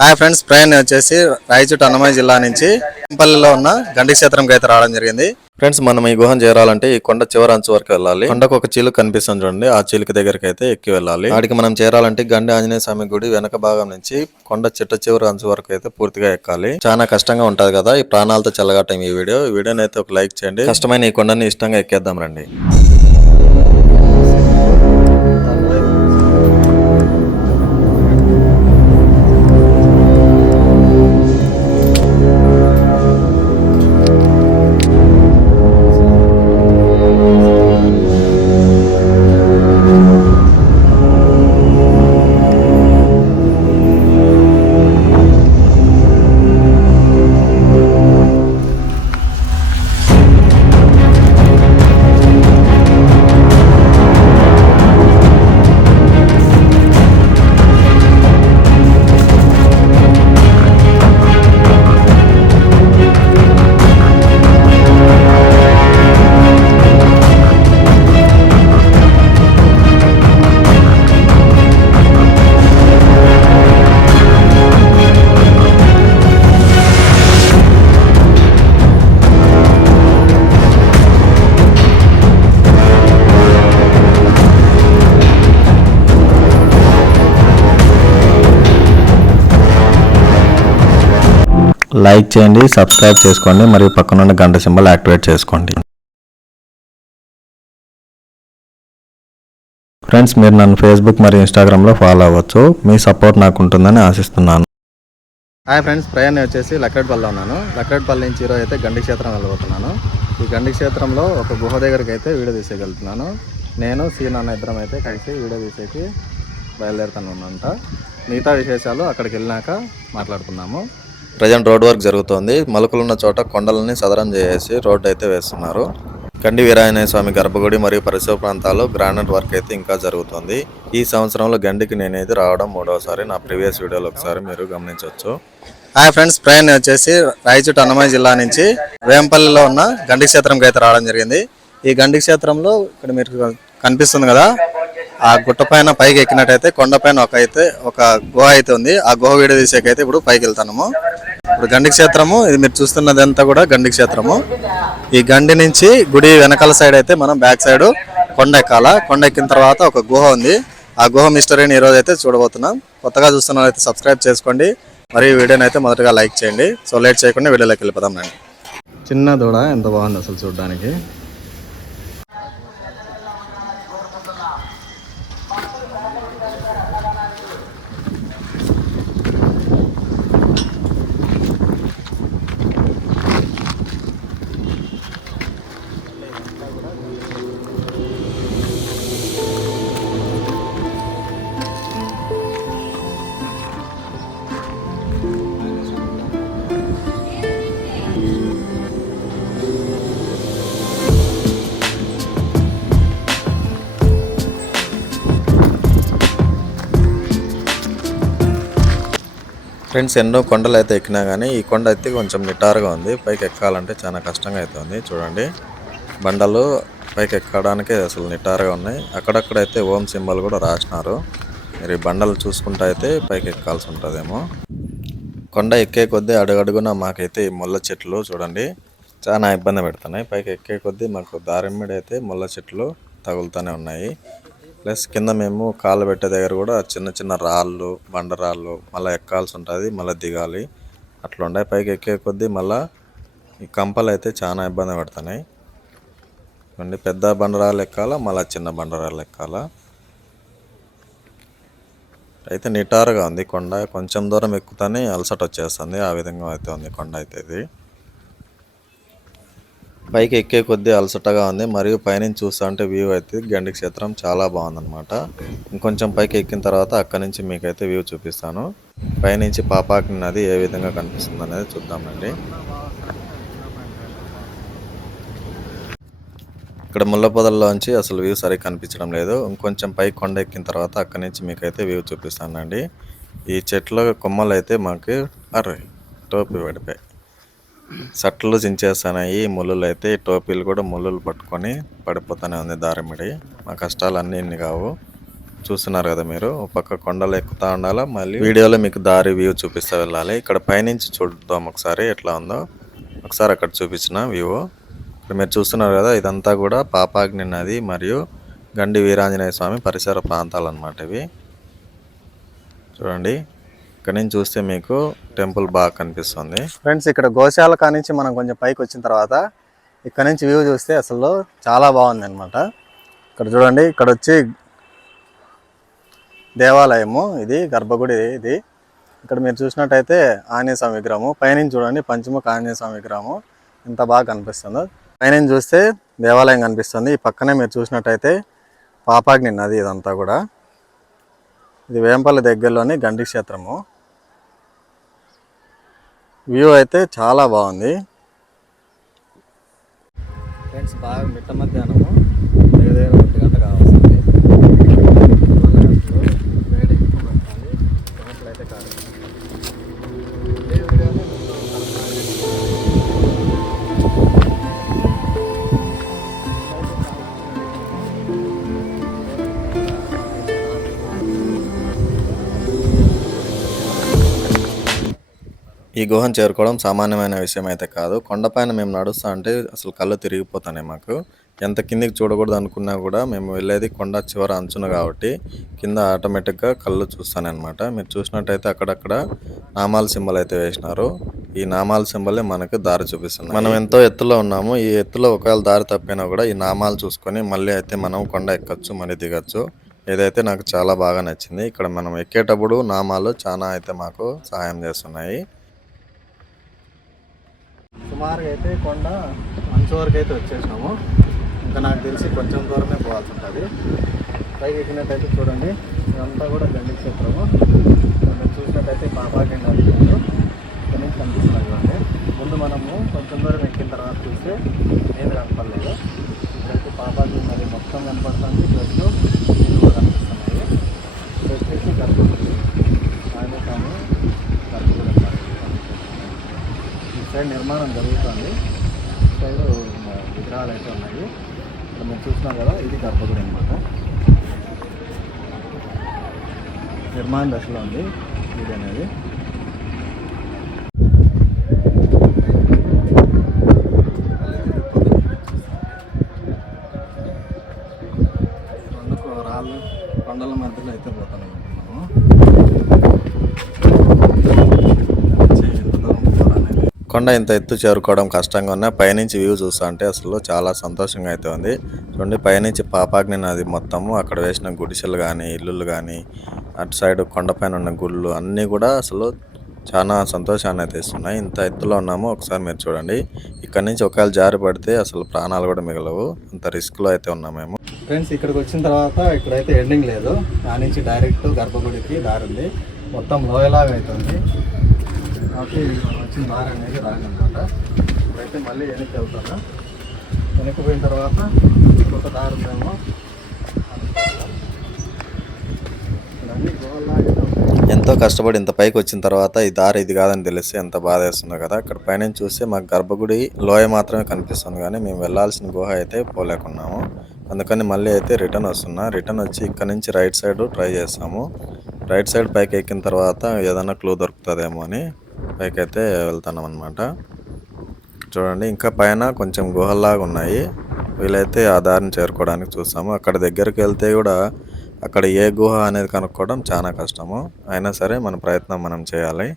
Hi friends, ప్రయాణం వచ్చేసి రాయచోటి అన్నమయ్య జిల్లా నుంచి పల్లిలో ఉన్న గండి క్షేత్రంకి అయితే రావడం జరిగింది. ఫ్రెండ్స్, మనం ఈ గుహను చేరాలంటే ఈ కొండ చివరి అంచు వరకు వెళ్ళాలి. కొండకు ఒక చీలు కనిపిస్తుంది చూడండి, ఆ చీలుక దగ్గరికి అయితే ఎక్కి వెళ్ళాలి. వాడికి మనం చేరాలంటే గండి ఆంజనేయ స్వామి గుడి వెనక భాగం నుంచి కొండ చివరి అంచు వరకు అయితే పూర్తిగా ఎక్కాలి. చాలా కష్టంగా ఉంటది కదా, ఈ ప్రాణాలతో చెలగాటం ఈ వీడియోని అయితే ఒక లైక్ చేయండి. కష్టమైన ఈ కొండని ఇష్టంగా ఎక్కేద్దాం రండి. లైక్ చేయండి, సబ్స్క్రైబ్ చేసుకోండి, మరియు పక్కనున్న గంట సింబల్ యాక్టివేట్ చేసుకోండి. ఫ్రెండ్స్, మీరు నన్ను ఫేస్బుక్ మరియు ఇన్స్టాగ్రామ్లో ఫాలో అవ్వచ్చు. మీ సపోర్ట్ నాకు ఉంటుందని ఆశిస్తున్నాను. హాయ్ ఫ్రెండ్స్, ప్రయాణం వచ్చేసి లక్రేట్పల్లిలో ఉన్నాను. లక్రేట్పల్లి నుంచి ఈరోజు అయితే గండి క్షేత్రం వెళ్ళబోతున్నాను. ఈ గండి క్షేత్రంలో ఒక గుహ దగ్గరికి అయితే వీడియో తీసేయగలుగుతున్నాను. నేను సీనాన్న ఇద్దరం అయితే కలిసి వీడియో తీసేకి బయలుదేరుతానంట. మిగతా విశేషాలు అక్కడికి వెళ్ళినాక మాట్లాడుకున్నాము. ప్రజెంట్ రోడ్ వర్క్ జరుగుతోంది. మలుకులున్న చోట కొండలని సదరం చేసి రోడ్డు అయితే వేస్తున్నారు. గండి వీరాంజనేయ స్వామి గర్భగుడి మరియు పరిసర ప్రాంతాల్లో గ్రానైట్ వర్క్ అయితే ఇంకా జరుగుతుంది. ఈ సంవత్సరంలో గండికి నేనైతే రావడం మూడవసారి. నా ప్రీవియస్ వీడియోలో ఒకసారి మీరు గమనించవచ్చు. హాయ్ ఫ్రెండ్స్, ప్రయాణం వచ్చేసి రాయచోటి అన్నమయ్య జిల్లా నుంచి వేంపల్లిలో ఉన్న గండి క్షేత్రంకి అయితే రావడం జరిగింది. ఈ గండి క్షేత్రంలో ఇక్కడ మీరు కనిపిస్తుంది కదా, ఆ గుట్ట పైన పైకి ఎక్కినట్టయితే కొండపైన ఒక గుహ అయితే ఉంది. ఆ గుహ వీడియో తీసేకైతే ఇప్పుడు పైకి వెళ్తాము. ఇప్పుడు గండి క్షేత్రము, ఇది మీరు చూస్తున్నది అంతా కూడా గండి క్షేత్రము. ఈ గండి నుంచి గుడి వెనకాల సైడ్ అయితే మనం బ్యాక్ సైడ్ కొండ ఎక్కాల. కొండ ఎక్కిన తర్వాత ఒక గుహ ఉంది. ఆ గుహ మిస్టరీని ఈరోజు అయితే చూడబోతున్నాం. కొత్తగా చూస్తున్న అయితే సబ్స్క్రైబ్ చేసుకోండి, మరియు వీడియోని అయితే మొదటగా లైక్ చేయండి. సో లేట్ చేయకుండా వీడియోలోకి వెళ్ళిపోదాం రండి. చిన్న దూడ ఎంత బాగుంది అసలు చూడడానికి. ఫ్రెండ్స్, ఎన్నో కొండలు అయితే ఎక్కినా కానీ ఈ కొండ అయితే కొంచెం నిటారుగా ఉంది. పైకి ఎక్కాలంటే చాలా కష్టంగా అయితే ఉంది. చూడండి, బండలు పైకి ఎక్కడానికి అసలు నిటారుగా ఉన్నాయి. అక్కడక్కడైతే ఓం సింబల్ కూడా రాసినారు. మీరు ఈ బండలు చూసుకుంటా అయితే పైకి ఎక్కాల్సి ఉంటుందేమో. కొండ ఎక్కే కొద్దీ అడుగడుగున మాకైతే ఈ ముళ్ళ చెట్లు చూడండి చాలా ఇబ్బంది పెడుతున్నాయి. పైకి ఎక్కే కొద్దీ మాకు దారిమ్మడి అయితే ముళ్ళ చెట్లు తగులుతూనే ఉన్నాయి. ప్లస్ కింద మేము కాళ్ళు పెట్టే దగ్గర కూడా చిన్న చిన్న రాళ్ళు, బండరాళ్ళు మళ్ళీ ఎక్కాల్సి ఉంటుంది, మళ్ళీ దిగాలి. అట్లా ఉండే పైకి ఎక్కే కొద్దీ మళ్ళీ ఈ కంపలు అయితే చాలా ఇబ్బంది పడుతున్నాయి. పెద్ద బండరాళ్ళు ఎక్కాలా, మళ్ళీ చిన్న బండరాళ్ళు ఎక్కాలా. అయితే నిటారుగా ఉంది కొండ. కొంచెం దూరం ఎక్కుతానే అలసట వచ్చేస్తుంది, ఆ విధంగా అయితే ఉంది కొండ అయితే. ఇది పైకి ఎక్కే కొద్దీ అలసటగా ఉంది, మరియు పైనుంచి చూస్తా అంటే వ్యూ అయితే గండి క్షేత్రం చాలా బాగుందన్నమాట. ఇంకొంచెం పైకి ఎక్కిన తర్వాత అక్కడి నుంచి మీకైతే వ్యూ చూపిస్తాను. పైనుంచి పాపాకి నది ఏ విధంగా కనిపిస్తుంది అనేది చూద్దామండి. ఇక్కడ ముళ్ళ పొదల్లోంచి అసలు వ్యూ సరిగ్గా కనిపించడం లేదు. ఇంకొంచెం పైకి కొండ ఎక్కిన తర్వాత అక్కడి నుంచి మీకైతే వ్యూ చూపిస్తానండి. ఈ చెట్ల కొమ్మలు అయితే మాకు టోపీ పడిపోయి సట్లు చించేస్తున్నాయి. ముళ్ళులు అయితే టోపీలు కూడా ముళ్ళులు పట్టుకొని పడిపోతూనే ఉంది దారిమిడి. మా కష్టాలు అన్నీ ఇన్ని కావు. చూస్తున్నారు కదా మీరు, ఒక పక్క కొండలు ఎక్కుతా ఉండాలా, మళ్ళీ వీడియోలో మీకు దారి వ్యూ చూపిస్తా వెళ్ళాలి. ఇక్కడ పైనుంచి చూద్దాం ఒకసారి ఎట్లా ఉందో. ఒకసారి అక్కడ చూపించిన వ్యూ. ఇక్కడ మీరు చూస్తున్నారు కదా, ఇదంతా కూడా పాపాగ్ని నది మరియు గండి వీరాంజనేయ స్వామి పరిసర ప్రాంతాలు అన్నమాట ఇవి. చూడండి, ఇక్కడ నుంచి చూస్తే మీకు టెంపుల్ బాగా కనిపిస్తుంది. ఫ్రెండ్స్, ఇక్కడ గోశాల కానించి మనం కొంచెం పైకి వచ్చిన తర్వాత ఇక్కడ నుంచి వ్యూ చూస్తే అసలు చాలా బాగుంది అనమాట. ఇక్కడ చూడండి, ఇక్కడ వచ్చి దేవాలయము, ఇది గర్భగుడి. ఇది ఇక్కడ మీరు చూసినట్టయితే ఆంజనేయ స్వామి విగ్రహము, పైనుంచి చూడండి పంచముఖ ఆంజనేయ స్వామి విగ్రహము ఎంత బాగా కనిపిస్తుందో. పైనుంచి చూస్తే దేవాలయం కనిపిస్తుంది. ఈ పక్కనే మీరు చూసినట్టయితే పాపాగ్ని నది. ఇదంతా కూడా ఇది వేంపల్లి దగ్గరలోని గండి క్షేత్రము. వ్యూ అయితే చాలా బాగుంది ఫ్రెండ్స్. బాగా మిట్ట మధ్యాహ్నము దగ్గర 1 గంట కావాల్సింది. వేడి ఎక్కువ పెట్టాలి, టెంపుల్ అయితే కాదు. ఈ గుహను చేరుకోవడం సామాన్యమైన విషయం అయితే కాదు. కొండపైన మేము నడుస్తూ అంటే అసలు కళ్ళు తిరిగిపోతాయి మాకు. ఎంత కిందికి చూడకూడదు అనుకున్నా కూడా మేము వెళ్ళేది కొండ చివర అంచున కాబట్టి కింద ఆటోమేటిక్గా కళ్ళు చూస్తాను అనమాట. మీరు చూసినట్టయితే అక్కడక్కడ నామాల సింబల్ అయితే వేసినారు. ఈ నామాల సింబలే మనకు దారి చూపిస్తుంది. మనం ఎంతో ఎత్తులో ఉన్నాము. ఈ ఎత్తులో ఒకవేళ దారి తప్పినా కూడా ఈ నామాలు చూసుకొని మళ్ళీ అయితే మనం కొండ ఎక్కచ్చు, మళ్ళీ దిగచ్చు. ఇదైతే నాకు చాలా బాగా నచ్చింది. ఇక్కడ మనం ఎక్కేటప్పుడు నామాలు చాలా అయితే మాకు సహాయం చేస్తున్నాయి. సుమారుగా అయితే కొండ అంచు వరకు అయితే వచ్చేసినాము. ఇంకా నాకు తెలిసి కొంచెం దూరమే పోవాల్సి ఉంటుంది. పైకి ఎక్కినట్టయితే చూడండి, ఇదంతా కూడా గండి క్షేత్రము. మీరు చూసినట్టయితే పాపాగ్ని నది ఇక్కడ నుంచి కనిపిస్తుంది చూడండి. ముందు మనము కొంచెం దూరం ఎక్కిన తర్వాత చూస్తే ఏం కనపడలేదు. ఇక్కడైతే పాపాగ్ని నది మొత్తం కనపడుతుంది, ప్లస్ నీళ్ళు కూడా కనిపిస్తున్నాయి. ఇక్కడ వచ్చేసి గర్భగుడి ఆయన కానీ గర్భగుడి ఈ సైడ్ నిర్మాణం జరుగుతుంది. ఈ సైడ్ విగ్రహాలు అయితే ఉన్నాయి. ఇక్కడ మీరు చూస్తున్నారు కదా, ఇది గర్భగుడి అనమాట. నిర్మాణ దశలో ఉంది ఇది అనేది. రాళ్ళు కొండల మధ్యలో అయితే పోతున్నాం మనము. కొండ ఇంత ఎత్తు చేరుకోవడం కష్టంగా ఉన్నా పైనుంచి వ్యూ చూస్తా అంటే అసలు చాలా సంతోషంగా అయితే ఉంది. చూడండి, పైనుంచి పాపాగ్ని నది మొత్తము, అక్కడ వేసిన గుడిసెలు కానీ ఇల్లులు కానీ అటు సైడ్ కొండపైన ఉన్న గుళ్ళు అన్నీ కూడా అసలు చాలా సంతోషాన్ని అయితే ఇస్తున్నాయి. ఇంత ఎత్తులో ఉన్నాము, ఒకసారి మీరు చూడండి. ఇక్కడ నుంచి ఒకవేళ జారి పడితే అసలు ప్రాణాలు కూడా మిగలవు, అంత రిస్క్లో అయితే ఉన్నాం మేము. ఫ్రెండ్స్, ఇక్కడికి వచ్చిన తర్వాత ఇక్కడైతే ఎండింగ్ లేదు. దాని నుంచి డైరెక్ట్ గర్భగుడికి దారి ఉంది. మొత్తం లోయలాగా అవుతుంది కాబట్టి వచ్చిన దారి అనేది రాగనమాట. ఇప్పుడైతే మళ్ళీ వెనక్కి వెళ్తాను. వెనక్కి పోయిన తర్వాత ఇంకొక దారి ఉందేమో. ఎంతో కష్టపడి ఇంత పైకి వచ్చిన తర్వాత ఈ దారి ఇది కాదని తెలిస్తే ఎంత బాధ వేస్తుందో కదా. ఇక్కడ పైన చూస్తే మాకు గర్భగుడి లోయ మాత్రమే కనిపిస్తుంది, కానీ మేము వెళ్ళాల్సిన గుహ అయితే పోలేకున్నాము. అందుకని మళ్ళీ అయితే రిటర్న్ వస్తున్నా. రిటర్న్ వచ్చి ఇక్కడ నుంచి రైట్ సైడ్ ట్రై చేస్తాము. రైట్ సైడ్ పైకి ఎక్కిన తర్వాత ఏదైనా క్లూ దొరుకుతుందేమో అని పైకి అయితే వెళ్తున్నాం అనమాట. చూడండి, ఇంకా పైన కొంచెం గుహల్లాగా ఉన్నాయి. వీలైతే ఆ దారిని చేరుకోవడానికి చూస్తాము. అక్కడ దగ్గరికి వెళ్తే కూడా అక్కడ ఏ గుహ అనేది కనుక్కోవడం చాలా కష్టము. అయినా సరే మన ప్రయత్నం మనం చేయాలి.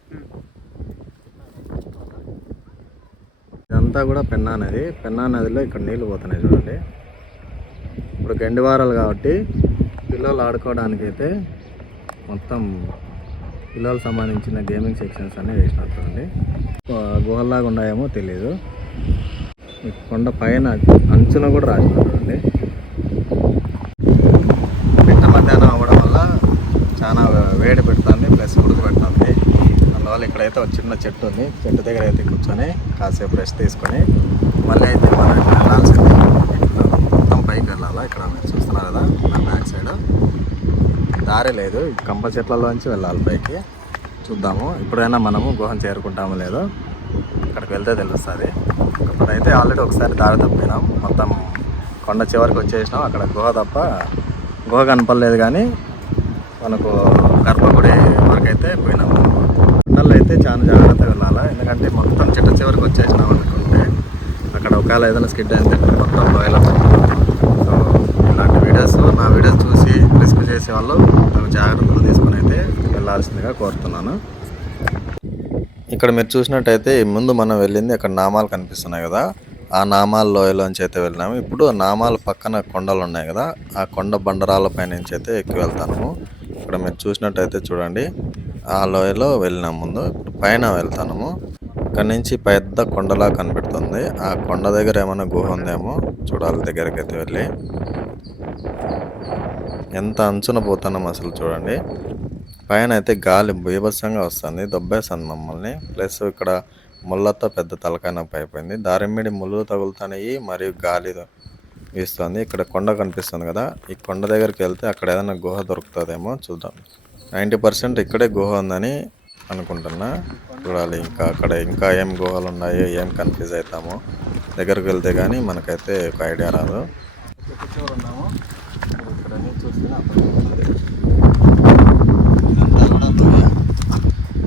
ఇదంతా కూడా పెన్నా నది. పెన్నా నదిలో ఇక్కడ నీళ్ళు పోతున్నాయి చూడండి. ఇప్పుడు గండివారాలు కాబట్టి పిల్లలు ఆడుకోవడానికి అయితే మొత్తం పిల్లలకు సంబంధించిన గేమింగ్ సెక్షన్స్ అన్నీ వేసినారు చూడండి. గుహల్లాగా ఉన్నాయేమో తెలియదు. కొండ పైన అంచున కూడా రాసినారు చూడండి. మిట్ట మధ్యాహ్నం అవ్వడం వల్ల చాలా వేడి పెడుతుంది, ప్లస్ ఉడుకు పెడుతుంది. అందువల్ల ఇక్కడైతే ఒక చిన్న చెట్టు ఉంది. చెట్టు దగ్గర అయితే కూర్చొని కాసేపు రెస్ట్ తీసుకొని మళ్ళీ అయితే మనం వెళ్ళాల్సింది. మొత్తం పైకి వెళ్ళాలా. ఇక్కడ మీరు చూస్తున్నారు కదా, నా బ్యాక్ సైడ్ దారి లేదు, కంప చెట్లలోంచి వెళ్ళాలి పైకి. చూద్దాము ఇప్పుడైనా మనము గుహను చేరుకుంటామో లేదో, అక్కడికి వెళ్తే తెలుస్తుంది. ఇప్పుడైతే ఆల్రెడీ ఒకసారి దారి తప్పినాం. మొత్తం కొండ చివరికి వచ్చేసినాం. అక్కడ గుహ తప్ప గుహ కనపడలేదు, కానీ మనకు గర్భగుడి వరకు అయితే పోయినాము. కొండల్లో అయితే చాలా జాగ్రత్తగా వెళ్ళాలా, ఎందుకంటే మొత్తం చిట్ట చివరికి వచ్చేసినాం అనుకుంటే అక్కడ ఒకవేళ ఏదైనా స్కిడ్ అయితే మొత్తం లోయలో. సో ఇలాంటి వీడియోస్, నా వీడియోస్ చూసి రిస్క్ చేసే వాళ్ళు జాగ్రత్తలు తీసుకుని అయితే వెళ్ళాల్సిందిగా కోరుతున్నాను. ఇక్కడ మీరు చూసినట్టయితే ముందు మనం వెళ్ళింది అక్కడ నామాలు కనిపిస్తున్నాయి కదా, ఆ నామాల లోయలోంచి అయితే వెళ్ళినాము. ఇప్పుడు నామాల పక్కన కొండలు ఉన్నాయి కదా, ఆ కొండ బండరాల పైనుంచి అయితే ఎక్కి వెళ్తాము. ఇక్కడ మీరు చూసినట్టయితే చూడండి, ఆ లోయలో వెళ్ళినాం ముందు. ఇప్పుడు పైన వెళ్తాము. ఇక్కడ నుంచి పెద్ద కొండలా కనిపెడుతుంది. ఆ కొండ దగ్గర ఏమైనా గుహ ఉందేమో చూడాలి, దగ్గరికి అయితే వెళ్ళి. ఎంత అంచున పోతున్నాం అసలు చూడండి. పైన అయితే గాలి బీభత్సంగా వస్తుంది, దొబ్బేస్తుంది మమ్మల్ని. ప్లస్ ఇక్కడ ముళ్ళతో పెద్ద తలకాయ నొప్పి అయిపోయింది. దారిమ్మడి ముళ్ళు తగులుతున్నాయి మరియు గాలి వీస్తుంది. ఇక్కడ కొండ కనిపిస్తుంది కదా, ఈ కొండ దగ్గరికి వెళ్తే అక్కడ ఏదైనా గుహ దొరుకుతుందేమో చూద్దాం. 90% ఇక్కడే గుహ ఉందని అనుకుంటున్నా. చూడాలి ఇంకా అక్కడ ఇంకా ఏం గుహలు ఉన్నాయో, ఏం కన్ఫ్యూజ్ అవుతామో దగ్గరకు వెళ్తే కానీ మనకైతే ఒక ఐడియా రాదు.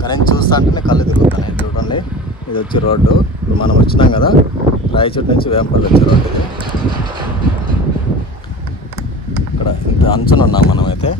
కానీ చూస్తా అంటేనే కళ్ళు తిరుగుతున్నాయి. చూడండి, ఇది వచ్చి రోడ్డు. ఇప్పుడు మనం వచ్చినాం కదా, రాయచోటి నుంచి వేంపల్లి వచ్చే రోడ్డు ఇది. ఇక్కడ ఇంత అంచున ఉన్నాం మనమైతే.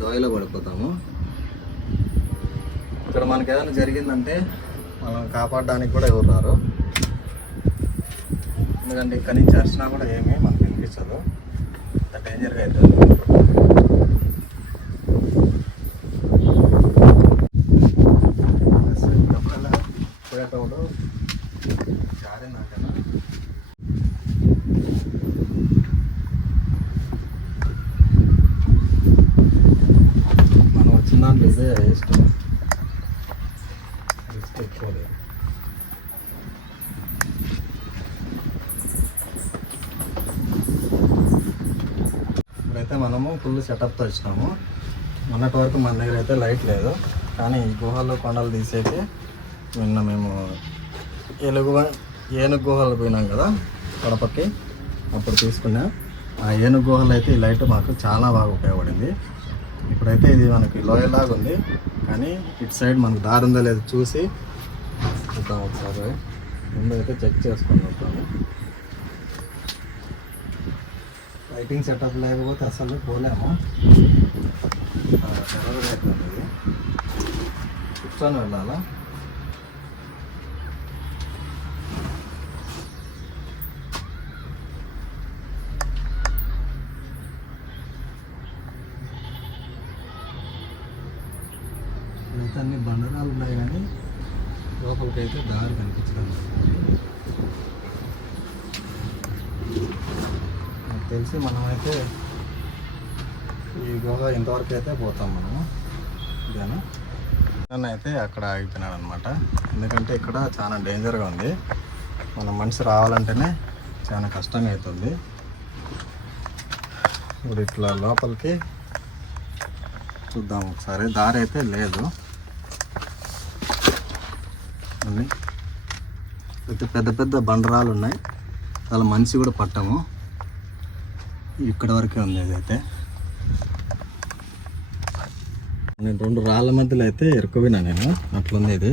లోయలో పడిపోతాము. ఇక్కడ మనకి ఏదైనా జరిగిందంటే మనం కాపాడడానికి కూడా ఎవరు రారు, ఎందుకంటే ఇక్కడి నుంచి వచ్చినా కూడా ఏమీ మనకు వినిపించదు. అంత డేంజర్గా అవుతుంది. పోయేటప్పుడు జారీ నాకన్నా మనం వచ్చిన దాంట్లో ఇదే ఇష్టం. ఇప్పుడైతే మనము ఫుల్ సెటప్తో వచ్చినాము. మొన్నటి వరకు మన దగ్గర అయితే లైట్ లేదు, కానీ ఈ గుహలో కొండలు తీసేకి నిన్న మేము ఏనుగు గుహలు పోయినాం కదా కడపకి, అప్పుడు తీసుకున్నా. ఆ ఏనుగు గుహలు అయితే ఈ లైట్ మాకు చాలా బాగా ఉపయోగపడింది. ఇప్పుడైతే ఇది మనకి లోయలాగా ఉంది, కానీ ఇటు సైడ్ మనకు దారి ఉందో లేదో చూసి చూద్దాం ఒకసారి. ముందు అయితే చెక్ చేసుకొని వస్తాము. లైటింగ్ సెటప్ లేకపోతే అసలు పోలేము. కూర్చొని వెళ్ళాలా. అన్ని బండరాలు ఉన్నాయి, కానీ లోపలికైతే దారి కనిపించడం నాకు తెలిసి మనమైతే ఈ గుహ ఇంతవరకు అయితే పోతాం మనము. ఇదేనా అయితే అక్కడ ఆగిపోయినాడు అనమాట, ఎందుకంటే ఇక్కడ చాలా డేంజర్గా ఉంది. మన మనిషి రావాలంటేనే చాలా కష్టంగా అవుతుంది. ఇప్పుడు ఇట్లా లోపలికి చూద్దాం ఒకసారి. దారి అయితే లేదు, అయితే పెద్ద పెద్ద బండరాలు ఉన్నాయి, చాలా మనిషి కూడా పట్టము. ఇక్కడ వరకే ఉంది అయితే. నేను 2 రాళ్ళ మధ్యలో అయితే ఇరుక్కుపోయినా నేను, అట్లుంది ఇది.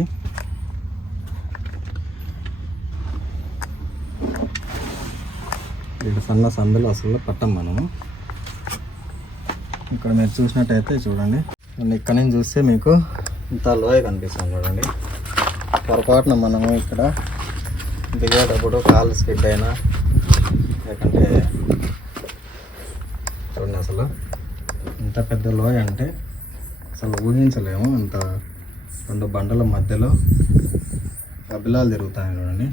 ఇక్కడ సన్న సందులు అసలు పట్టం మనము. ఇక్కడ మీరు చూసినట్టయితే చూడండి, ఇక్కడ నుంచి చూస్తే మీకు ఇంత లోయ కనిపిస్తుంది చూడండి. పొరపాటున మనము ఇక్కడ దిగేటప్పుడు కాళ్ళు స్కిడ్ అయినా లేకంటే చూడండి, అసలు ఇంత పెద్ద లోయ అంటే అసలు ఊహించలేము. ఇంత 2 బండల మధ్యలో గబ్బిలాలు తిరుగుతాయి చూడండి.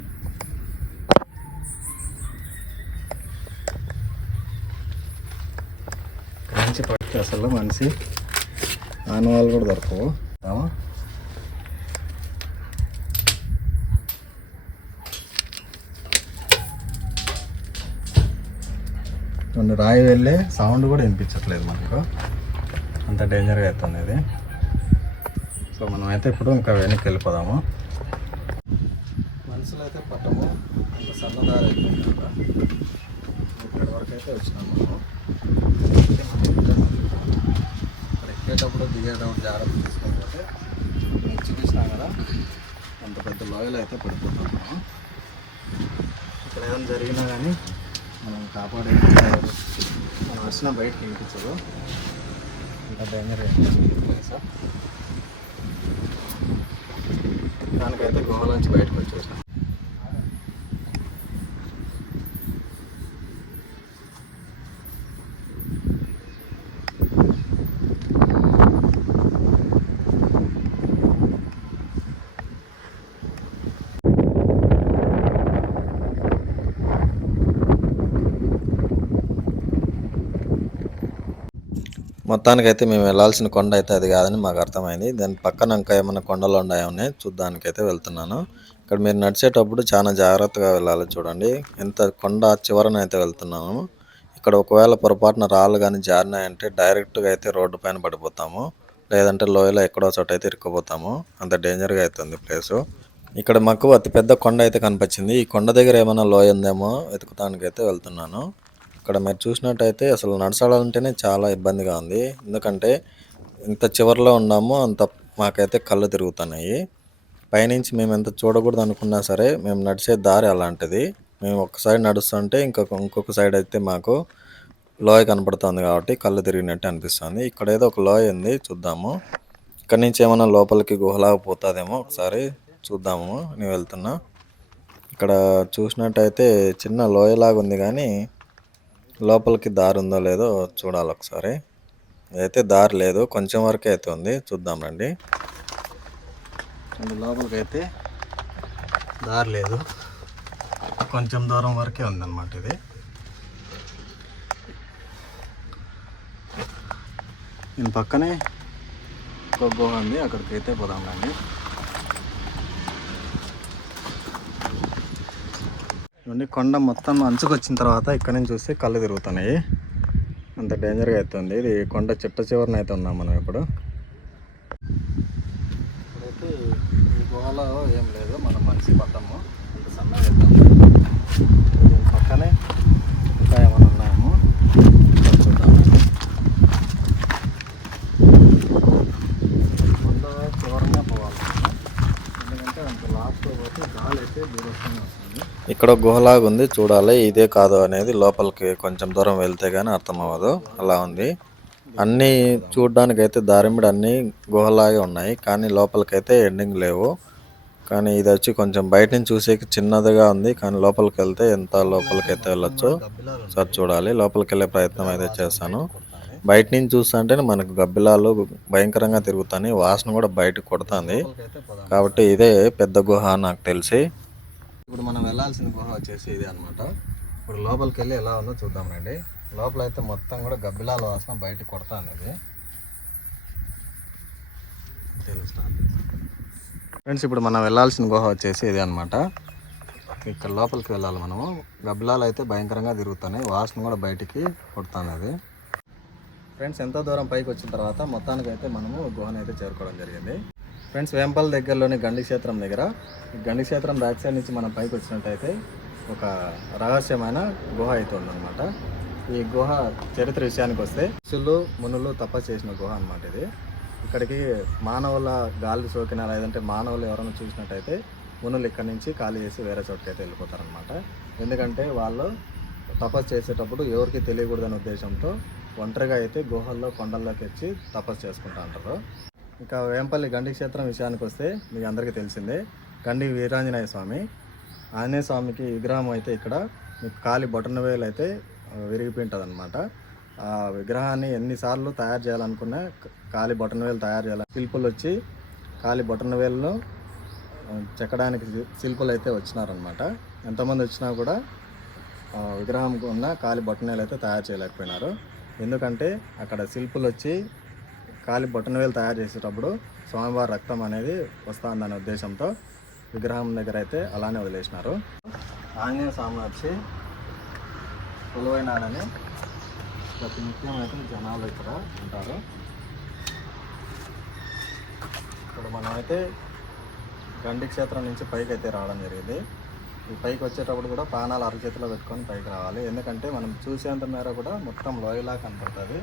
మంచి పట్టి అసలు మనిషి ఆనవాళ్ళు కూడా దొరకవు. కొన్ని రాయి వెళ్ళే సౌండ్ కూడా వినిపించట్లేదు మనకు, అంత డేంజర్గా అవుతుంది ఇది. సో మనం అయితే ఇప్పుడు ఇంకా వెనక్కి వెళ్ళిపోదాము. మనుషులు అయితే పట్టము, అంత సన్నదారి అయిపోయింది కదా. ఇక్కడ వరకు అయితే వచ్చినాము మనం. ఇక్కడ ఎక్కేటప్పుడు దిగేటప్పుడు జాగ్రత్త తీసుకోకపోతే నేను చూపించినా కదా, అంత పెద్ద లోయలు అయితే పడిపోతున్నాము. ఇక్కడ ఏదైనా జరిగినా కానీ మనం కాపాడే మనం వచ్చిన బయటకి వినిపించదు, అంత డేంజర్ ప్లేస్. దానికైతే గుహ నుంచి బయటకు వచ్చేసాం. మొత్తానికైతే మేము వెళ్ళాల్సిన కొండ అయితే అది కాదని మాకు అర్థమైంది. దాని పక్కన ఇంకా ఏమైనా కొండలు ఉన్నాయని చూడ్డానికైతే వెళ్తున్నాను. ఇక్కడ మీరు నడిచేటప్పుడు చాలా జాగ్రత్తగా వెళ్ళాలి. చూడండి ఎంత కొండ చివరన అయితే వెళ్తున్నాము. ఇక్కడ ఒకవేళ పొరపాటున రాళ్ళు కానీ జారినాయంటే డైరెక్ట్గా అయితే రోడ్డు పైన పడిపోతాము, లేదంటే లోయలో ఎక్కడో చోట అయితే ఇరుక్కుపోతాము. అంత డేంజర్గా అవుతుంది ప్లేసు. ఇక్కడ మాకు అతిపెద్ద కొండ అయితే కనిపించింది. ఈ కొండ దగ్గర ఏమైనా లోయ ఉందేమో వెతుకుతానికి అయితే వెళ్తున్నాను. ఇక్కడ మీరు చూసినట్టయితే అసలు నడచాలంటేనే చాలా ఇబ్బందిగా ఉంది, ఎందుకంటే ఇంత చివరిలో ఉన్నాము, అంత మాకైతే కళ్ళు తిరుగుతున్నాయి. పైనుంచి మేము ఎంత చూడకూడదు అనుకున్నా సరే మేము నడిచే దారి అలాంటిది. మేము ఒక్కసారి నడుస్తుంటే ఇంకొక సైడ్ అయితే మాకు లోయ కనపడుతుంది కాబట్టి కళ్ళు తిరిగినట్టు అనిపిస్తుంది. ఇక్కడ ఏదో ఒక లోయ ఉంది, చూద్దాము. ఇక్కడ నుంచి ఏమైనా లోపలికి గుహలాగా పోతుందేమో, ఒకసారి చూద్దాము. నేను వెళ్తున్నా. ఇక్కడ చూసినట్టయితే చిన్న లోయలాగా ఉంది, కానీ లోపలికి దారి ఉందో లేదో చూడాలి ఒకసారి. అయితే దారి లేదు, కొంచెం వరకే అయితే ఉంది, చూద్దాం రండి. లోపలికి అయితే దారి లేదు, కొంచెం దూరం వరకే ఉందన్నమాట ఇది. దీని పక్కనే ఒక గుహ ఉంది, అక్కడికి అయితే పోదాం రండి. ఇవన్నీ కొండ మొత్తం అంచుకు వచ్చిన తర్వాత ఇక్కడ నుంచి చూస్తే కళ్ళు తిరుగుతున్నాయి, అంత డేంజర్గా అవుతుంది. ఇది కొండ చిట్ట చివరిన అయితే ఉన్నాం మనం ఇప్పుడు. ఇప్పుడైతే ఈ గుహలో ఏం లేదు, మనం మనిషి పడ్డాము, అంత సన్నగా అవుతాము. దీని పక్కనే ఇంకా ఏమైనా ఉన్నాయేమో చూద్దాము. కొండ చివరనే పోవాలి, ఎందుకంటే అంత లాస్ట్లో పోతే గాలి అయితే దూరంగా వస్తుంది. ఇక్కడ గుహలాగా ఉంది, చూడాలి ఇదే కాదు అనేది లోపలికి కొంచెం దూరం వెళ్తే కానీ అర్థం అవ్వదు, అలా ఉంది. అన్నీ చూడడానికి అయితే దారిమిడి అన్నీ గుహలాగే ఉన్నాయి, కానీ లోపలికైతే ఎండింగ్ లేవు. కానీ ఇది వచ్చి కొంచెం బయట నుంచి చూసేకి చిన్నదిగా ఉంది, కానీ లోపలికి వెళ్తే ఎంత లోపలికైతే వెళ్ళొచ్చు సార్ చూడాలి. లోపలికి వెళ్ళే ప్రయత్నం అయితే చేస్తాను. బయట నుంచి చూస్తుంటే మనకు గబ్బిలాలు భయంకరంగా తిరుగుతాయి, వాసన కూడా బయటకు కొడుతుంది. కాబట్టి ఇదే పెద్ద గుహ నాకు తెలిసి. ఇప్పుడు మనం వెళ్ళాల్సిన గుహ వచ్చేసి ఇదే అనమాట. ఇప్పుడు లోపలికి వెళ్ళి ఎలా ఉందో చూద్దాం రండి. లోపల అయితే మొత్తం కూడా గబ్బిలాల వాసన బయటకు కొడతా అనేది తెలుస్తుంది. ఫ్రెండ్స్ ఇప్పుడు మనం వెళ్ళాల్సిన గుహ వచ్చేసి ఇదే అనమాట. ఇక్కడ లోపలికి వెళ్ళాలి మనము. గబ్బిలాలు అయితే భయంకరంగా తిరుగుతున్నాయి, వాసన కూడా బయటికి కొడుతుంది అది. ఫ్రెండ్స్ ఎంతో దూరం పైకి వచ్చిన తర్వాత మొత్తానికైతే మనము గుహను అయితే చేరుకోవడం జరిగింది. ఫ్రెండ్స్ వేంపల్లి దగ్గరలోని గండి క్షేత్రం దగ్గర, గండి క్షేత్రం బ్యాక్ సైడ్ నుంచి మనం పైకి వచ్చినట్టయితే ఒక రహస్యమైన గుహ అయితే ఉందన్నమాట. ఈ గుహ చరిత్ర విషయానికి వస్తే ఋషులు మునులు తపస్సు చేసిన గుహ అన్నమాట ఇది. ఇక్కడికి మానవుల గాలి సోకినా లేదంటే మానవులు ఎవరైనా చూసినట్టయితే మునులు ఇక్కడ నుంచి ఖాళీ చేసి వేరే చోటుకైతే వెళ్ళిపోతారనమాట. ఎందుకంటే వాళ్ళు తపస్సు చేసేటప్పుడు ఎవరికి తెలియకూడదనే ఉద్దేశంతో ఒంటరిగా అయితే గుహల్లో కొండల్లోకి వచ్చి తపస్సు చేసుకుంటూ ఉంటారు. ఇక వేంపల్లి గండి క్షేత్రం విషయానికి వస్తే మీకు అందరికీ తెలిసిందే, గండి వీరాంజనేయ స్వామి, ఆంజనేయ స్వామికి విగ్రహం అయితే ఇక్కడ మీకు కాలి బొటన వేలు అయితే విరిగిపోయి ఉంటుంది అనమాట. ఆ విగ్రహాన్ని ఎన్నిసార్లు తయారు చేయాలనుకున్నా కాలి బొటన వేలు తయారు చేయాలి. శిల్పులు వచ్చి కాలి బొటన వేలును చెక్కడానికి శిల్పులు అయితే వచ్చినారనమాట. ఎంతమంది వచ్చినా కూడా విగ్రహం ఉన్న కాలి బొటనవేలు అయితే తయారు చేయలేకపోయినారు. ఎందుకంటే అక్కడ శిల్పులు వచ్చి కాలి బొటనవేలు తయారు చేసేటప్పుడు స్వామివారి రక్తం అనేది వస్తుందనే ఉద్దేశంతో విగ్రహం దగ్గర అయితే అలానే వదిలేసినారు. ఆంజనేయ స్వామి వచ్చి కొలువైనాడని ప్రతి నిత్యం అయితే జనాలు ఇక్కడ ఉంటారు. ఇప్పుడు మనమైతే గండి క్షేత్రం నుంచి పైకి అయితే రావడం జరిగింది. ఈ పైకి వచ్చేటప్పుడు కూడా ప్రాణాలు అరచేతిలో పెట్టుకొని పైకి రావాలి. ఎందుకంటే మనం చూసేంత మేర కూడా మొత్తం లోయలా కనపడుతుంది.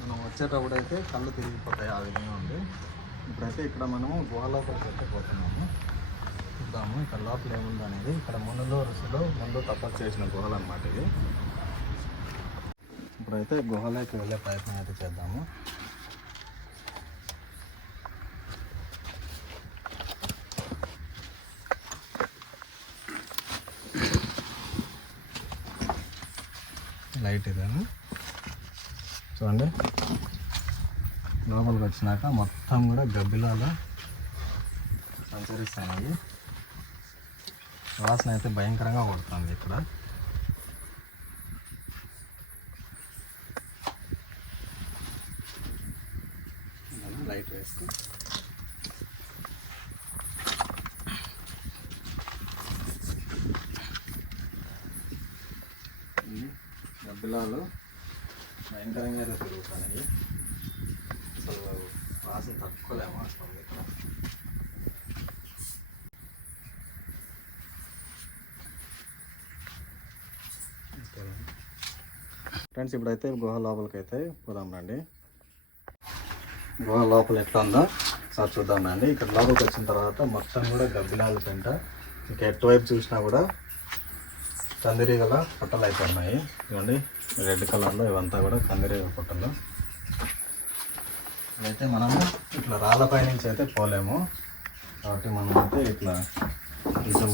మనం వచ్చేటప్పుడు అయితే కళ్ళు తిరిగిపోతాయి, ఆ విధంగా ఉంది. ఇప్పుడైతే ఇక్కడ మనము గుహ లోపలికి అయితే పోతున్నాము. చూద్దాము ఇక్కడ లోపల ఏముంది అనేది. ఇక్కడ మునులు ఋషులు ముందు తపస్సు చేసిన గుహలు అన్నమాట ఇది. ఇప్పుడైతే గుహలోకి వెళ్ళే ప్రయత్నం అయితే చేద్దాము. లైట్ ఇదేనా చూడండి. లోపలికి వచ్చినాక మొత్తం కూడా గబ్బిలాలు సంచరిస్తాయి. వాసన అయితే భయంకరంగా కొడుతుంది ఇక్కడ. లైట్ వేస్తూ గబ్బిలాలు భయంకరంగా తిరుగుతున్నాయి. అసలు వాసన తట్టుకోలేము అసలు ఇక్కడ. ఫ్రెండ్స్ ఇప్పుడైతే గుహ లోపలికి అయితే పోదాం రండి. గుహ లోపల ఎట్లా ఉందో సార్ చూద్దాం రండి. ఇక్కడ లోపలికి వచ్చిన తర్వాత మొత్తం కూడా గబ్బిలాలు పెంట, ఇంకా ఎటువైపు చూసినా కూడా కందిరీగల పుట్టలు అయితే ఉన్నాయి. ఇవ్వండి రెడ్ కలర్లో ఇవంతా కూడా కందిరీగల పుట్టలు. అయితే మనము ఇట్లా రాళ్ళపై నుంచి అయితే పోలేము కాబట్టి మనం అయితే ఇట్లా కొంచెం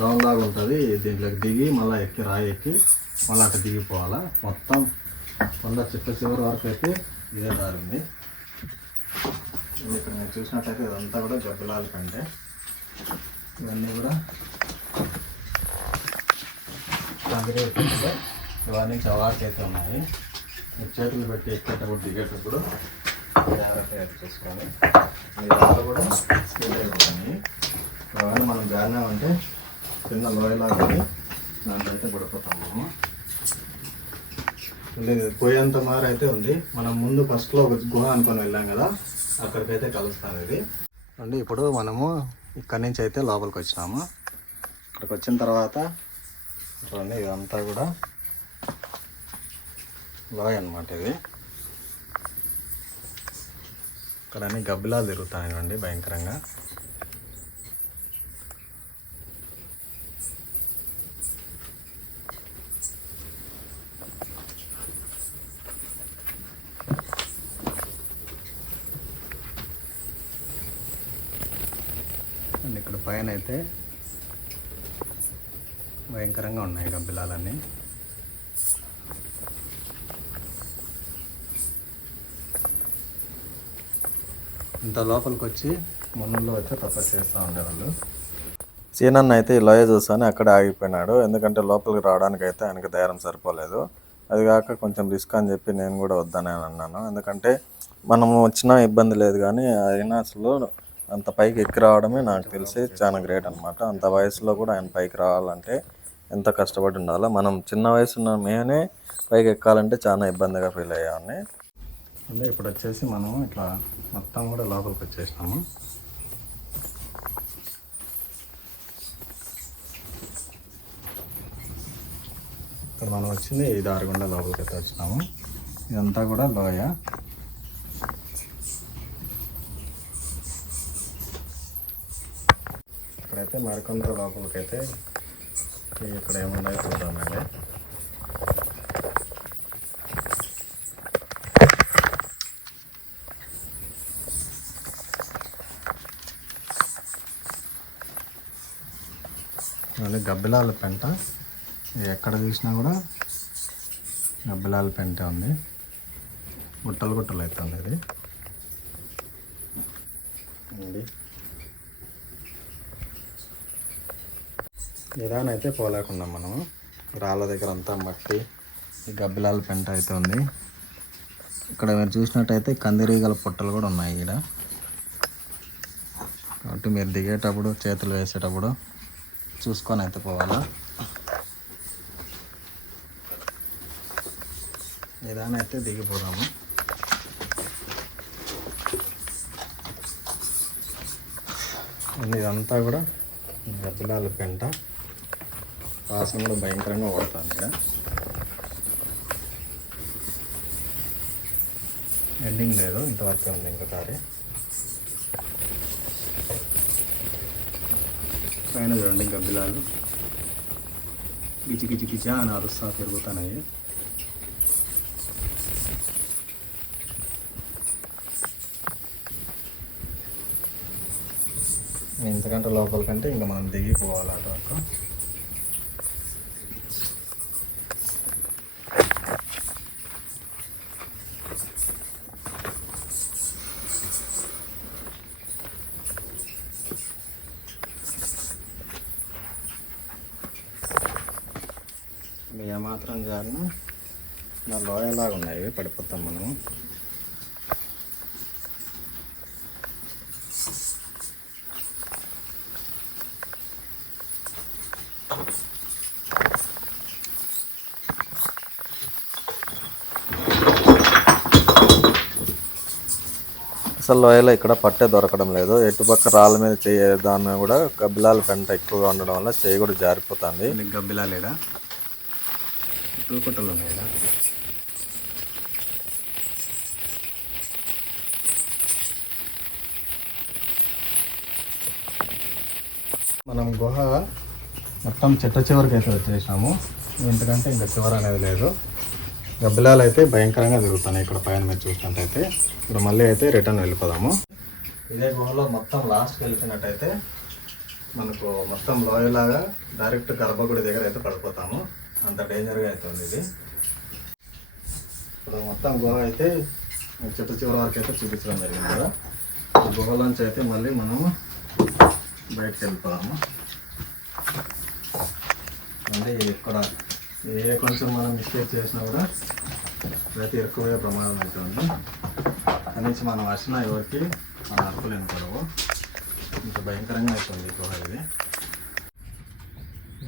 డౌన్ లాగా ఉంటుంది. దీంట్లోకి దిగి మళ్ళీ ఎక్కి రాయి ఎక్కి మళ్ళీ అక్కడ దిగిపోవాలా. మొత్తం కొండ చిట్ట చివరి వరకు అయితే ఇదే దారి ఉంది. ఇక్కడ మీరు చూసినట్టయితే ఇదంతా కూడా గబ్బిలాల కంటే ఇవన్నీ కూడా ఇవన్నీ చవాకి అయితే ఉన్నాయి. చేతులు పెట్టి ఎక్కేటప్పుడు దిగేటప్పుడు జాగ్రత్తగా చూసుకొని ఈ రాళ్ళు కూడా స్పీడ్ అయిపోతాయి. ఇవన్నీ మనం జారినామంటే చిన్న లోయలాగా దాంట్లో అయితే పడిపోతాము. పోయేంత మారు అయితే ఉంది. మనం ముందు ఫస్ట్లో ఒక గుహ అనుకొని వెళ్ళాం కదా, అక్కడికైతే కలుస్తాను ఇది అండి. ఇప్పుడు మనము ఇక్కడి నుంచి అయితే లోపలికి వచ్చినాము. ఇక్కడికి వచ్చిన తర్వాత చూడండి ఇదంతా కూడా లోయ అన్నమాట ఇది. ఇక్కడ అన్ని గబ్బిలాలు తిరుగుతాయండి భయంకరంగా. అండ్ ఇక్కడ పైన అయితే భయంకరంగా ఉన్నాయి గబ్బిలాలన్నీ. ఇంత లోపలికి వచ్చి మునుల్లో వచ్చి తపస్సు చేస్తూ ఉండేవాళ్ళు. సీనన్న అయితే ఈ లోయ చూస్తానే అక్కడే ఆగిపోయినాడు. ఎందుకంటే లోపలికి రావడానికి అయితే ఆయనకి ధైర్యం సరిపోలేదు. అది కాక కొంచెం రిస్క్ అని చెప్పి నేను కూడా వద్దని అన్నాను. ఎందుకంటే మనము వచ్చినా ఇబ్బంది లేదు, కానీ అయినా అసలు అంత పైకి ఎక్కి రావడమే నాకు తెలిసి చాలా గ్రేట్ అనమాట. అంత వయసులో కూడా ఆయన పైకి రావాలంటే ఎంత కష్టపడి ఉండాలో. మనం చిన్న వయసు ఉన్న మేమే పైకి ఎక్కాలంటే చాలా ఇబ్బందిగా ఫీల్ అయ్యామని. అంటే ఇప్పుడు వచ్చేసి మనం ఇట్లా మొత్తం కూడా లోపలికి వచ్చేసినాము. ఇక్కడ మనం వచ్చింది ఈ దారి గుండా లోపలికి అయితే వచ్చినాము. ఇదంతా కూడా లోయ. ఇక్కడైతే మరికొంత లోపలికి అయితే ఇక్కడ ఏమున్నాయో చూద్దామండి. మళ్ళీ గబ్బిలాల పెంట, ఎక్కడ చూసినా కూడా గబ్బిలాల పెంట ఉంది. గుట్టలు గుట్టలు అవుతుంది ఇది. నిదానం అయితే పోలేకున్నాం మనము. రాళ్ళ దగ్గర అంతా మట్టి, గబ్బిలాల పెంట అయితే ఉంది. ఇక్కడ మీరు చూసినట్టయితే కందిరీగల పుట్టలు కూడా ఉన్నాయి ఇక్కడ. కాబట్టి మీరు దిగేటప్పుడు, చేతులు వేసేటప్పుడు చూసుకొని అయితే పోవాలా. నిదానం అయితే దిగిపోదాము. ఇదంతా కూడా గబ్బిలాల పెంట. వాసన కూడా భయంకరంగా పడుతుంది ఇక్కడ. ఎండింగ్ లేదు, ఇంతవరకే ఉంది ఇంకా దారి. పైన చూడండి గబ్బిలాలు గిచి గిచి గిచా అని అరుస్తా తిరుగుతున్నాయి. ఇంతకంటే లోపలికంటే ఇంకా మనం దిగిపోవాలి అటు వరకు. ఏమాత్రం జారిన నా లోయలాగా ఉన్నాయి, పడిపోతాం మనము. అసలు లోయలో ఇక్కడ పట్టే దొరకడం లేదు. ఎటుపక్క రాళ్ళ మీద చేయదాన్ని కూడా గబ్బిలాల పెంట ఎక్కువగా ఉండడం వల్ల చేయి కూడా జారిపోతుంది. గబ్బిలాలేడా పుట్టలు ఉన్నాయి. మనం గుహ మొత్తం చిట్ట చివరికి అయితే వచ్చేసాము. ఎందుకంటే ఇంకా చివరి అనేది లేదు. గబ్బిలాలు అయితే భయంకరంగా తిరుగుతున్నాయి ఇక్కడ పైన మీరు చూసినట్టయితే. ఇప్పుడు మళ్ళీ అయితే రిటర్న్ వెళ్ళిపోదాము. ఇదే గుహలో మొత్తం లాస్ట్కి వెళ్ళిపోయినట్టయితే మనకు మొత్తం లోయలాగా డైరెక్ట్ గర్భగుడి దగ్గర అయితే పడిపోతాము. అంత డేంజర్గా అవుతుంది ఇది. ఇప్పుడు మొత్తం గుహ అయితే చిట్ట చివరి వరకు అయితే చూపించడం జరిగింది కదా. ఈ గుహలోంచి అయితే మళ్ళీ మనము బయటకు వెళ్ళిపోదాము. అంటే ఇక్కడ కొంచెం మనం మిస్టేక్ చేసినా కూడా ప్రతి ఎక్కువగా ప్రమాదం అవుతుంది. కనీసం మనం వచ్చినా ఎవరికి మన అరుపులు వినపడవు. ఇంత భయంకరంగా అవుతుంది గుహ ఇది.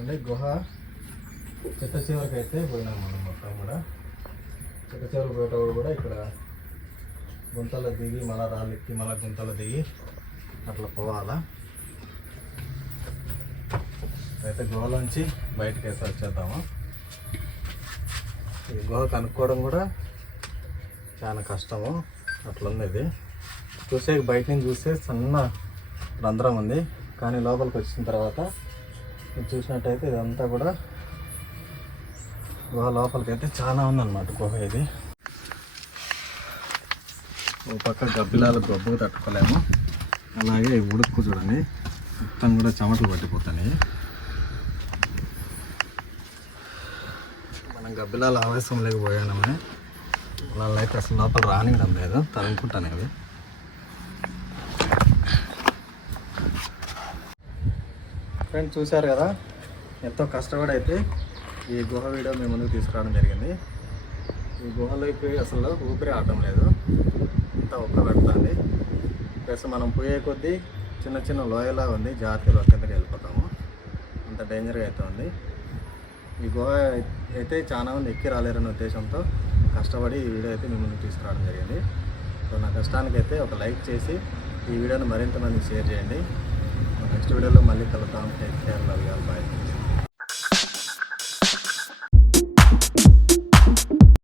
అంటే గుహ చిట్ట చివరికి అయితే పోయినాం మనం మొత్తం కూడా. చిట్ట చివరికి పోయేటప్పుడు కూడా ఇక్కడ గుంతలు దిగి మళ్ళీ రాళ్ళు ఎక్కి మళ్ళీ గుంతలు దిగి అట్లా పోవాలా. అయితే గుహలోంచి బయటకు అయితే వచ్చేద్దాము. ఈ గుహ కనుక్కోవడం కూడా చాలా కష్టము, అట్లుంది ఇది. చూసే బయట నుంచి చూస్తే సన్న రంధ్రం ఉంది, కానీ లోపలికి వచ్చిన తర్వాత మీరు చూసినట్టయితే ఇదంతా కూడా గుహ లోపలికి అయితే చాలా ఉందన్నమాట గుహ ఇది. ఒక పక్క గబ్బిలాలు గొబ్బకు తట్టుకోలేము, అలాగే ఉడుక్కు చూడండి మొత్తం కూడా చెమటలు పట్టిపోతున్నాయి. మనం గబ్బిలాల ఆవేశం లేకపోయామే, వాళ్ళని అయితే అసలు లోపల రానివ్వడం లేదు, తనుకుంటానేవి. ఫ్రెండ్స్ చూశారు కదా, ఎంతో కష్టపడి అయితే ఈ గుహ వీడియో మేము ముందుకు తీసుకురావడం జరిగింది. ఈ గుహలోకి అసలు ఊపిరి ఆడటం లేదు, అంతా ఒక్క పెడుతుంది. ప్లస్ మనం పోయే కొద్దీ చిన్న చిన్న లోయలా ఉంది, జాతీయులు కిందకి వెళ్ళిపోతాము, అంత డేంజర్గా అయితే ఉంది. ఈ గుహ అయితే చాలా మంది ఎక్కి రాలేరనే ఉద్దేశంతో కష్టపడి ఈ వీడియో అయితే మీ ముందుకు తీసుకురావడం జరిగింది. సో నా కష్టానికైతే ఒక లైక్ చేసి ఈ వీడియోని మరింత మందికి షేర్ చేయండి. నెక్స్ట్ వీడియోలో మళ్ళీ కలుద్దాం. Take care.